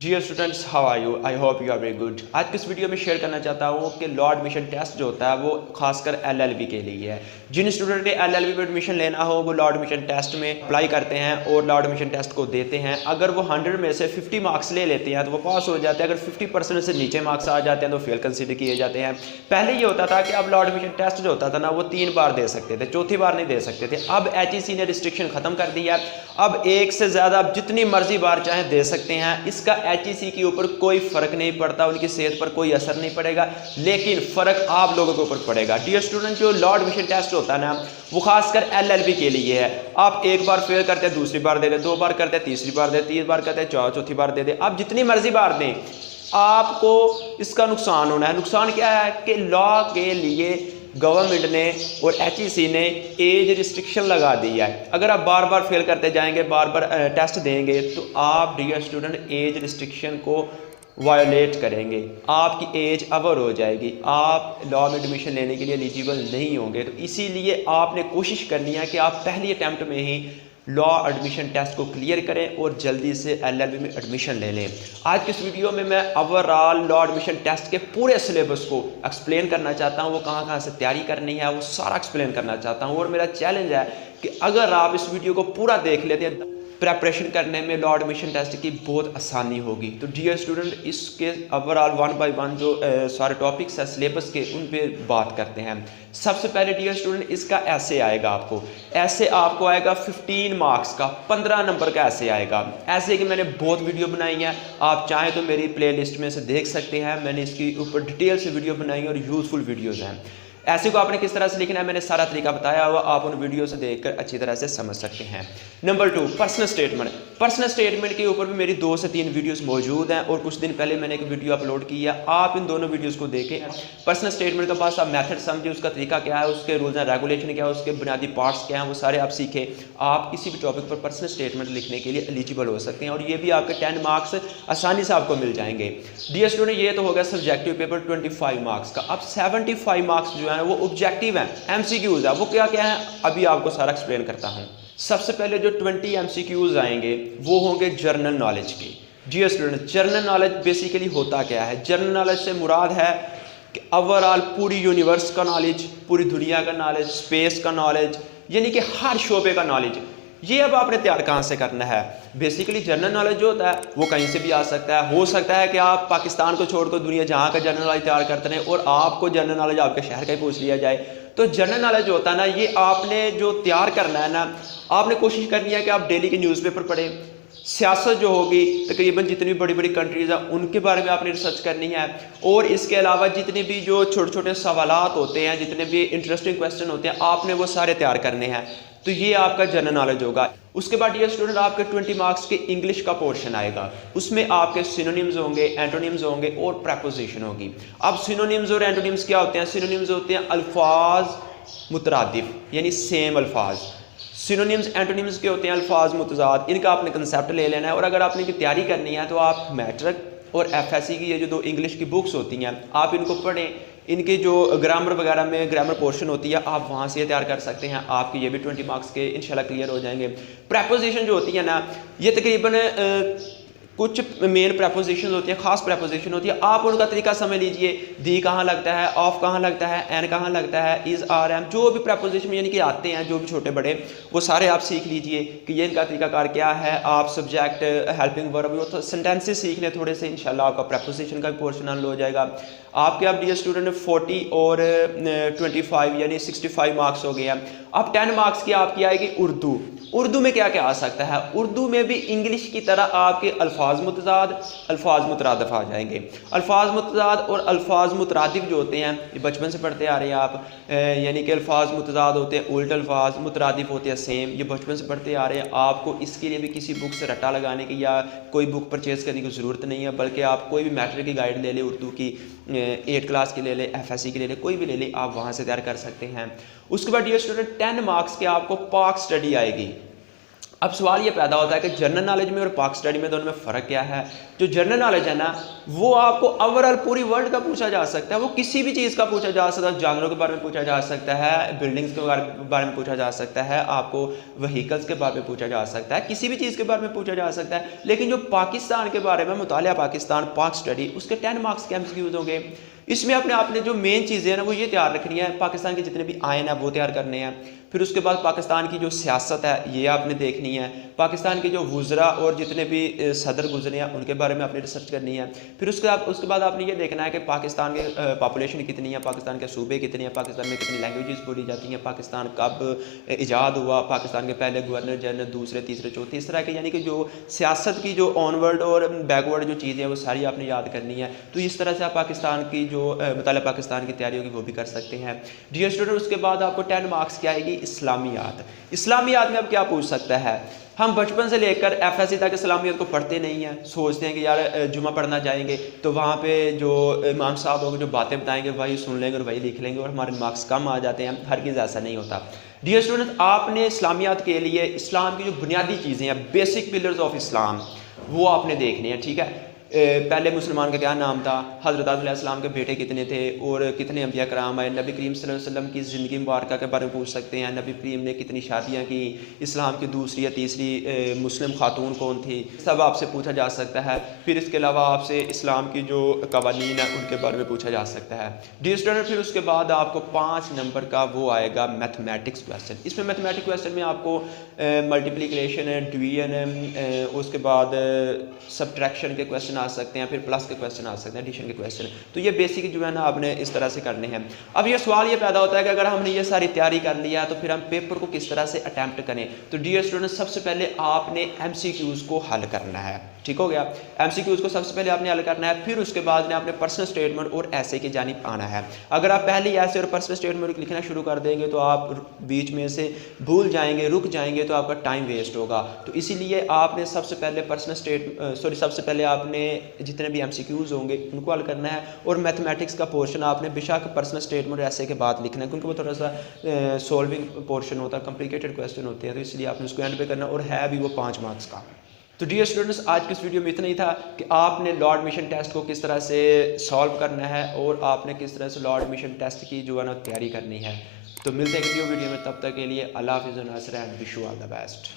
Dear students, how are you? I hope you are very good. आज की इस video में शेयर करना चाहता हूँ कि लॉ एडमिशन टेस्ट जो होता है वो खासकर एलएलबी के लिए है। जिन स्टूडेंट ने एलएलबी में एडमिशन लेना हो वो लॉ एडमिशन टेस्ट में अप्लाई करते हैं और लॉ एडमिशन टेस्ट को देते हैं। अगर वो 100 में से 50 मार्क्स ले लेते हैं तो वो पास हो जाते हैं। अगर 50% से नीचे मार्क्स आ जाते हैं तो फेल कंसिडर किए जाते हैं। पहले ये होता था कि अब लॉ एडमिशन टेस्ट जो होता था ना वो 3 बार दे सकते थे, चौथी बार नहीं दे सकते थे। अब एचईसी ने रिस्ट्रिक्शन खत्म कर दिया है। अब एक से ज़्यादा आप जितनी मर्जी बार चाहें दे सकते हैं। इसका एचईसी के ऊपर कोई फर्क नहीं पड़ता, उनकी सेहत पर कोई असर नहीं पड़ेगा, लेकिन फर्क आप लोगों के ऊपर पड़ेगा। डियर स्टूडेंट, जो लॉ एडमिशन टेस्ट होता है ना वो खासकर एलएलबी के लिए है। आप एक बार फेल करते हैं, दूसरी बार दे दें, 2 बार करते हैं, तीसरी बार दे, 3 बार करते हैं, चौथी बार दे दें। आप जितनी मर्जी बार दें आपको इसका नुकसान होना है। नुकसान क्या है कि लॉ के लिए गवर्नमेंट ने और एचईसी ने एज रिस्ट्रिक्शन लगा दी है। अगर आप बार बार फेल करते जाएंगे, बार बार टेस्ट देंगे तो आप डियर स्टूडेंट एज रिस्ट्रिक्शन को वायोलेट करेंगे, आपकी एज ओवर हो जाएगी, आप लॉ में एडमिशन लेने के लिए एलिजिबल नहीं होंगे। तो इसीलिए आपने कोशिश करनी है कि आप पहली अटैम्प्ट में ही लॉ एडमिशन टेस्ट को क्लियर करें और जल्दी से एलएलबी में एडमिशन ले लें। आज की इस वीडियो में मैं ओवरऑल लॉ एडमिशन टेस्ट के पूरे सिलेबस को एक्सप्लेन करना चाहता हूँ। वो कहाँ कहाँ से तैयारी करनी है वो सारा एक्सप्लेन करना चाहता हूँ। और मेरा चैलेंज है कि अगर आप इस वीडियो को पूरा देख लेते हैं प्रेपरेशन करने में लॉ एडमिशन टेस्ट की बहुत आसानी होगी। तो डियर स्टूडेंट, इसके ओवरऑल 1 बाय 1 जो सारे टॉपिक्स हैं सिलेबस के उन पे बात करते हैं। सबसे पहले डियर स्टूडेंट इसका ऐसे आएगा, आपको आएगा 15 मार्क्स का, 15 नंबर का ऐसे आएगा। ऐसे कि मैंने बहुत वीडियो बनाई हैं, आप चाहें तो मेरी प्ले लिस्ट में से देख सकते हैं। मैंने इसकी ऊपर डिटेल से वीडियो बनाई है और यूजफुल वीडियोज़ हैं। ऐसे को आपने किस तरह से लिखना है मैंने सारा तरीका बताया हुआ, आप उन वीडियो से देखकर अच्छी तरह से समझ सकते हैं। Number 2, personal statement. Personal statement के ऊपर भी मेरी 2 से 3 वीडियोस मौजूद हैं और कुछ दिन पहले मैंने एक वीडियो अपलोड किया, आप इन दोनों वीडियोस को देखें। पर्सनल स्टेटमेंट के पास आप मेथड समझे, उसका तरीका क्या है, उसके रूल्स एंड रेगुलेशन क्या है, उसके बुनियादी पार्ट्स क्या हैं, वो सारे आप सीखें। आप किसी भी टॉपिक पर पर्सनल स्टेटमेंट लिखने के लिए एलिजिबल हो सकते हैं और ये भी आपके 10 मार्क्स आसानी से आपको मिल जाएंगे। डियर स्टूडेंट, ये तो हो गया सब्जेक्टिव पेपर 25 मार्क्स का। अब 75 मार्क्स जो है वो ऑब्जेक्टिव है, एमसीक्यूज है। वो क्या क्या है अभी आपको सारा एक्सप्लेन करता हूं। सबसे पहले जो 20 एमसीक्यूज आएंगे वो होंगे जनरल नॉलेज के। Dear student, general knowledge basically होता क्या है? जनरल नॉलेज से मुराद है कि ओवरऑल पूरी यूनिवर्स का नॉलेज, पूरी दुनिया का नॉलेज, स्पेस का नॉलेज, यानी कि हर शोबे का नॉलेज। ये अब आपने तैयार कहाँ से करना है? बेसिकली जनरल नॉलेज जो होता है वो कहीं से भी आ सकता है। हो सकता है कि आप पाकिस्तान को छोड़कर दुनिया जहाँ का जनरल नॉलेज तैयार करते हैं और आपको जनरल नॉलेज आपके शहर का ही पूछ लिया जाए। तो जनरल नॉलेज जो होता है ना, ये आपने जो तैयार करना है ना, आपने कोशिश करनी है कि आप डेली के न्यूज़पेपर पढ़ें। सियासत जो होगी तकरीबन जितनी भी बड़ी बड़ी कंट्रीज़ हैं उनके बारे में आपने रिसर्च करनी है। और इसके अलावा जितने भी जो छोटे छोटे सवालात होते हैं, जितने भी इंटरेस्टिंग क्वेश्चन होते हैं, आपने वो सारे तैयार करने हैं। तो ये आपका जनरल नॉलेज होगा। उसके बाद ये स्टूडेंट आपके 20 मार्क्स के इंग्लिश का पोर्शन आएगा। उसमें आपके सिनोनिम्स होंगे, एंटोनिम्स होंगे और प्रेपोजिशन होगी। अब सिनोनिम्स और एंटोनिम्स क्या होते हैं? सिनोनिम्स होते हैं अल्फाज मुतरादिफ, यानी सेम अल्फाज। सिनोनिम्स एंटोनिम्स के होते हैं अल्फाज मुतजाद। इनका आपने कंसेप्ट ले लेना है और अगर आपने इनकी तैयारी करनी है तो आप मैट्रिक और एफएससी की ये जो 2 इंग्लिश की बुक्स होती हैं आप इनको पढ़ें। इनके जो ग्रामर वगैरह में ग्रामर पोर्शन होती है आप वहाँ से तैयार कर सकते हैं। आपके ये भी 20 मार्क्स के इंशाल्लाह क्लियर हो जाएंगे। प्रेपोजिशन जो होती है ना, ये तकरीबन कुछ मेन प्रेपोजिशन होती है, खास प्रेपोजिशन होती है। आप उनका तरीका समझ लीजिए। दी कहाँ लगता है, ऑफ कहाँ लगता है, एन कहाँ लगता है, इज, आर, एम, जो भी प्रेपोजिशन यानी कि आते हैं जो भी छोटे बड़े, वो सारे आप सीख लीजिए कि ये इनका तरीकाकार क्या है। आप सब्जेक्ट, हेल्पिंग वर्ब, तो सेंटेंसेस सीख लें थोड़े से, इंशाल्लाह आपका प्रेपोजिशन का भी पोर्शन हल हो जाएगा। आपके अब डियर स्टूडेंट 40 और 25 यानी 65 मार्क्स हो गए हैं। अब 10 मार्क्स की आपकी आएगी उर्दू। उर्दू में क्या क्या आ सकता है? उर्दू में भी इंग्लिश की तरह आपके अल्फाज मुतजाद, अल्फाज मुतरादिफ आ जाएंगे। अल्फाज मुतजाद और अल्फाज मुतरादिफ जो होते हैं ये बचपन से पढ़ते आ रहे हैं आप, यानी कि अल्फाज मुतजाद होते हैं उल्ट अल्फाज, मुतरादिफ होते हैं सेम, ये बचपन से पढ़ते आ रहे हैं। आपको इसके लिए भी किसी बुक से रट्टा लगाने की या कोई बुक परचेज़ करने की ज़रूरत नहीं है, बल्कि आप कोई भी मैट्रिक की गाइड ले लें, उर्दू की 8 क्लास की ले लें, एफएससी की ले लें, कोई भी ले लें, आप वहाँ से तैयार कर सकते हैं। उसके बाद डियर स्टूडेंट 10 मार्क्स के आपको पाक स्टडी आएगी। अब सवाल ये पैदा होता है कि जनरल नॉलेज में और पाक स्टडी में दोनों में फ़र्क क्या है। जो जनरल नॉलेज है ना, वो आपको ओवरऑल पूरी वर्ल्ड का पूछा जा सकता है, वो किसी भी चीज़ का पूछा जा सकता है। जानवरों के बारे में पूछा जा सकता है, बिल्डिंग्स के बारे में पूछा जा सकता है, आपको व्हीकल्स के बारे में पूछा जा सकता है, किसी भी चीज़ के बारे में पूछा जा सकता है। लेकिन जो पाकिस्तान के बारे में मुतालिया पाकिस्तान पाक स्टडी, उसके 10 मार्क्स के MCQs होंगे। इसमें आपने जो मेन चीज़ें हैं ना वो ये तैयार रखनी है, पाकिस्तान के जितने भी आयन है वो तैयार करने हैं। फिर उसके बाद पाकिस्तान की जो सियासत है ये आपने देखनी है। पाकिस्तान के जो वुज़रा और जितने भी सदर गुजरे हैं उनके बारे में आपने रिसर्च करनी है। फिर उसके बाद आपने ये देखना है कि पाकिस्तान के पॉपुलेशन कितनी है, पाकिस्तान के सूबे कितने हैं, पाकिस्तान में कितनी लैंग्वेजेस बोली जाती हैं, पाकिस्तान कब ईजाद हुआ, पाकिस्तान के पहले गवर्नर जनरल, दूसरे, तीसरे, चौथे, इस तरह के यानी कि जो सियासत की जो ऑनवर्ड और बैकवर्ड जो चीज़ें हैं वो सारी आपने याद करनी है। तो इस तरह से आप पाकिस्तान की जो मतलब पाकिस्तान की तैयारी होगी वो भी कर सकते हैं। डियर स्टूडेंट, उसके बाद आपको 10 मार्क्स की आएगी इस्लामियात। इस्लामियात में अब क्या पूछ सकता है, हम बचपन से लेकर FSC तक इस्लामियत को पढ़ते नहीं हैं, सोचते हैं कि यार जुमा पढ़ना जाएंगे तो वहाँ पे जो इमाम साहब होंगे जो बातें बताएंगे वही सुन लेंगे और वही लिख लेंगे और हमारे मार्क्स कम आ जाते हैं। हर चीज़ ऐसा नहीं होता। डियर स्टूडेंट, आपने इस्लामियात के लिए इस्लाम की जो बुनियादी चीज़ें हैं, बेसिक पिलर्स ऑफ इस्लाम, वो आपने देखने हैं। ठीक है, पहले मुसलमान का क्या नाम था, हज़रत आदम अलैहिस्सलाम के बेटे कितने थे और कितने अंबिया कराम आए, नबी करीम सल्लल्लाहु अलैहि वसल्लम की ज़िंदगी मुबारक के बारे में पूछ सकते हैं, नबी करीम ने कितनी शादियाँ की, इस्लाम की दूसरी या तीसरी मुस्लिम खातून कौन थी, सब आपसे पूछा जा सकता है। फिर इसके अलावा आपसे इस्लाम की जो कवानीन है उनके बारे में पूछा जा सकता है। डियर स्टूडेंट, फिर उसके बाद आपको 5 नंबर का वो आएगा मैथमेटिक्स क्वेश्चन। इसमें मैथमेटिक्स क्वेश्चन में आपको मल्टीप्लिकेशन है, डिवीजन है, उसके बाद सब्ट्रैक्शन के क्वेश्चन आ सकते हैं, फिर प्लस के क्वेश्चन आ सकते हैं, एडिशन के क्वेश्चन। तो ये बेसिक जो है ना आपने इस तरह से करने हैं। अब ये सवाल ये पैदा होता है कि अगर हमने ये सारी तैयारी कर लिया तो फिर हम पेपर को किस तरह से अटैम्प्ट करें। तो डियर स्टूडेंट, सबसे पहले आपने MCQs को हल करना है। ठीक हो गया, MCQs को सबसे पहले आपने हल करना है। फिर उसके बाद आपने पर्सनल स्टेटमेंट और ऐसे की जानिब आना है। अगर आप पहले ऐसे और पर्सनल स्टेटमेंट लिखना शुरू कर देंगे तो आप बीच में से भूल जाएंगे, रुक जाएंगे, तो आपका टाइम वेस्ट होगा। तो इसीलिए आपने सबसे पहले सबसे पहले आपने जितने भी MCQs होंगे उनको हल करना है। और मैथमेटिक्स का पोर्शन आपने बेशक पर्सनल स्टेटमेंट ऐसे के बाद लिखना है, क्योंकि वो थोड़ा सा सॉल्विंग पोर्शन होता है, कॉम्प्लिकेटेड क्वेश्चन होते हैं, तो इसलिए आपने उसको एंड पे करना, और है भी वो 5 मार्क्स का। तो डियर स्टूडेंट्स, आज की इस वीडियो में इतना ही था कि आपने लॉर्ड मिशन टेस्ट को किस तरह से सॉल्व करना है और आपने किस तरह से लॉर्ड मिशन टेस्ट की जो है ना तैयारी करनी है। तो मिलते हैं वीडियो में, तब तक के लिए अल्लाह हाफ़िज़, and wish you all the best.